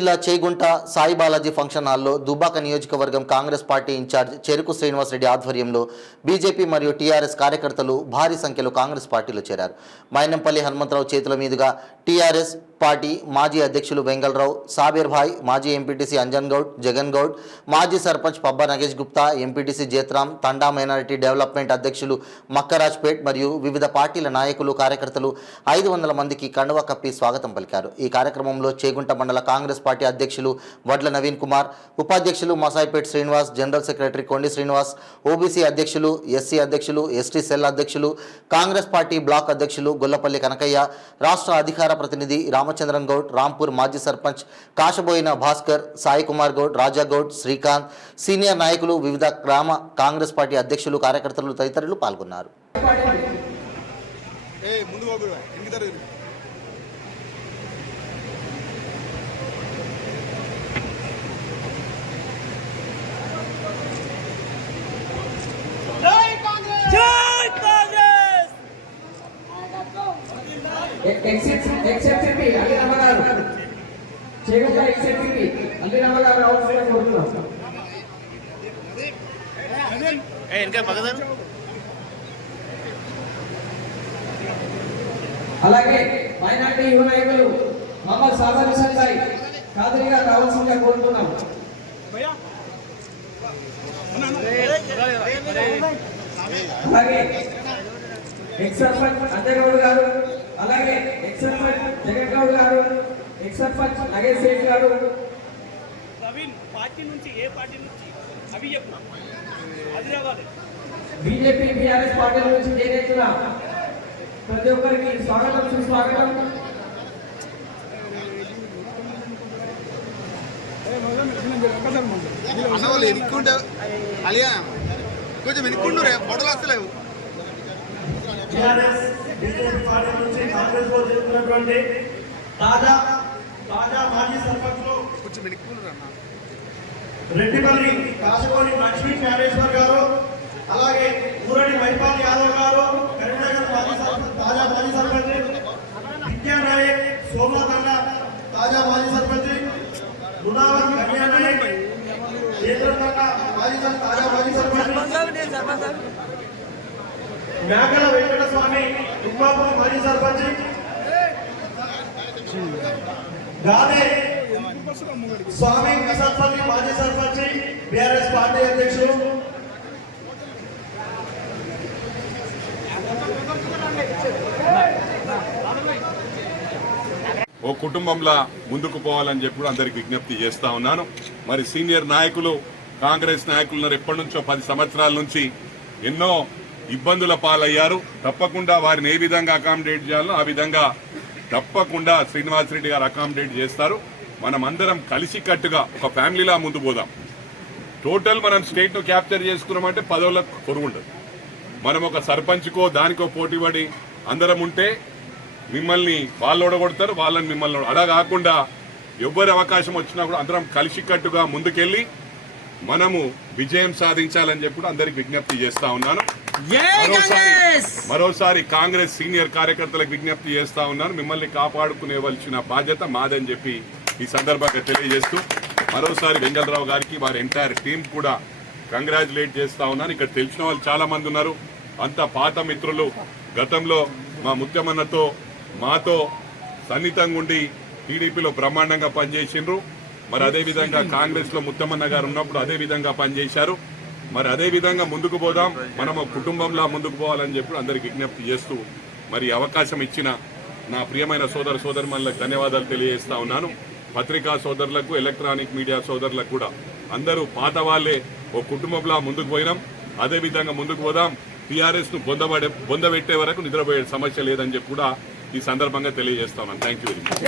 జిల్లా చేగుంట సాయి బాలాజీ ఫంక్షన్ హాల్లో దుబ్బాక నియోజకవర్గం కాంగ్రెస్ పార్టీ ఇన్ఛార్జ్ చెరుకు శ్రీనివాసరెడ్డి ఆధ్వర్యంలో బీజేపీ మరియు టీఆర్ఎస్ కార్యకర్తలు భారీ సంఖ్యలో కాంగ్రెస్ పార్టీలో చేరారు. మైనంపల్లి హనుమంతరావు చేతుల మీదుగా టీఆర్ఎస్ పార్టీ మాజీ అధ్యక్షులు వెంగళరావు, సాబీర్ భాయ్, మాజీ ఎంపీటీసీ అంజన్ గౌడ్, జగన్ గౌడ్, మాజీ సర్పంచ్ పబ్బా నగేష్ గుప్తా, ఎంపీటీసీ జేత్రామ్, తండా మైనారిటీ డెవలప్మెంట్ అధ్యక్షులు మక్కరాజ్పేట్ మరియు వివిధ పార్టీల నాయకులు, కార్యకర్తలు 500 మందికి కండువా కప్పి స్వాగతం పలికారు. ఈ కార్యక్రమంలో చేగుంట మండల కాంగ్రెస్ పార్టీ అధ్యక్షులు వడ్ల నవీన్ కుమార్, ఉపాధ్యక్షులు మసాయిపేట్ శ్రీనివాస్, జనరల్ సెక్రటరీ కొండి శ్రీనివాస్, ఓబీసీ అధ్యక్షులు, ఎస్సీ అధ్యక్షులు, ఎస్టీ సెల్ అధ్యక్షులు, కాంగ్రెస్ పార్టీ బ్లాక్ అధ్యక్షులు గొల్లపల్లి కనకయ్య, రాష్ట్ర అధికార ప్రతినిధి రామచంద్రన్ గౌడ్, రాంపూర్ మాజీ సర్పంచ్ కాశబోయిన భాస్కర్, సాయి కుమార్ గౌడ్, రాజా గౌడ్, శ్రీకాంత్, సీనియర్ నాయకులు, వివిధ గ్రామ కాంగ్రెస్ పార్టీ అధ్యక్షులు, కార్యకర్తలు తదితరులు పాల్గొన్నారు. అలాగే మైనార్టీ యువ నాయకులు మహమ్మద్ సాబర్ సంజయ్ కాదరిగా కావాల్సిందిగా కోరుతున్నాం. అలాగే ఎక్స్ సర్పంచ్ అంజగౌడ్ గారు, అలాగే ఎక్స్ సర్పంచ్ జగన్ గౌడ్ గారు, ఎక్స్ సర్పంచ్ నగేష్ సేఠ్ గారు. బీజేపీ టీఆర్ఎస్ పార్టీల నుంచి చేరేస్తున్న ప్రతి ఒక్కరికి స్వాగతం, సుస్వాగతం. కొంచెం వెనుక్కుండు రే ఫోటోలు వస్తలేవు. తాజా మాజీ సర్పంచ్లు కొంచెం వెనుక్కుండు అన్న రెడ్డిపల్లి కాశగోని లక్ష్మీ జ్ఞానేశ్వర్ గారు, అలాగే ఊరడి మైపాల్ యాదవ్ గారు, కరీంనగర్ తాజా మాజీ సర్పంచ్ విద్యానాయక్, సోమతండ తాజా మాజీ సర్పంచ్, గుణావత్ కళ్యాణ్, కేంద్రంగా తాజా మాజీ సర్పంచ్, మేకల వెంకట స్వామి దుబ్బాపూర్ మాజీ సర్పంచ్, గాదే స్వామి కసత్పల్లి మాజీ సర్పంచ్, బీఆర్ఎస్ పార్టీ అధ్యక్షులు. ఓ కుటుంబంలా ముందుకు పోవాలని చెప్పి అందరికి విజ్ఞప్తి చేస్తా ఉన్నాను. మరి సీనియర్ నాయకులు, కాంగ్రెస్ నాయకులు ఎప్పటి నుంచో 10 సంవత్సరాల నుంచి ఎన్నో ఇబ్బందుల పాలయ్యారు. తప్పకుండా వారిని ఏ విధంగా అకామిడేట్ చేయాలో ఆ విధంగా తప్పకుండా శ్రీనివాసరెడ్డి గారు అకామిడేట్ చేస్తారు. మనం అందరం కలిసికట్టుగా ఒక ఫ్యామిలీలా ముందు పోదాం. టోటల్ మనం స్టేట్ ను క్యాప్చర్ చేసుకున్నామంటే 10 ఏళ్లకు కొరుగుండదు. మనం ఒక సర్పంచ్కో దానికో పోటీపడి అందరం ఉంటే మిమ్మల్ని వాళ్ళు ఓడగొడతారు, వాళ్ళని మిమ్మల్ని అలా కాకుండా ఎవరి అవకాశం వచ్చినా కూడా అందరం కలిసికట్టుగా ముందుకెళ్లి మనము విజయం సాధించాలని చెప్పి అందరికి విజ్ఞప్తి చేస్తా ఉన్నాను. మరోసారి కాంగ్రెస్ సీనియర్ కార్యకర్తలకు విజ్ఞప్తి చేస్తా ఉన్నాను. మిమ్మల్ని కాపాడుకునేవలసిన బాధ్యత మాదని చెప్పి ఈ సందర్భంగా తెలియజేస్తూ మరోసారి వెంగళరావు గారికి వారి ఎంటైర్ టీం కూడా కంగ్రాచులేట్ చేస్తా ఉన్నాను. ఇక్కడ తెలిసిన వాళ్ళు చాలా మంది ఉన్నారు, అంత పాత మిత్రులు. గతంలో మా ముఖ్యమన్నతో మాతో సన్నిహితంగా ఉండి టీడీపీలో బ్రహ్మాండంగా పనిచేసిండ్రు. మరి అదేవిధంగా కాంగ్రెస్ లో ముత్తమన్న గారు ఉన్నప్పుడు అదే విధంగా పనిచేశారు. మరి అదే విధంగా ముందుకు పోదాం, మనం కుటుంబంలా ముందుకు పోవాలని చెప్పి అందరికి విజ్ఞప్తి చేస్తూ మరి అవకాశం ఇచ్చిన నా ప్రియమైన సోదరులకు ధన్యవాదాలు తెలియజేస్తా ఉన్నాను. పత్రికా సోదరులకు, ఎలక్ట్రానిక్ మీడియా సోదరులకు కూడా అందరూ పాత వాళ్లే ఓ కుటుంబంలా ముందుకు పోయినాం. అదే విధంగా ముందుకు పోదాం. టీఆర్ఎస్ ను బొందబెట్టే వరకు నిద్రపోయే సమస్య లేదని చెప్పి కూడా ఈ సందర్భంగా తెలియజేస్తా ఉన్నాను. Thank you very much.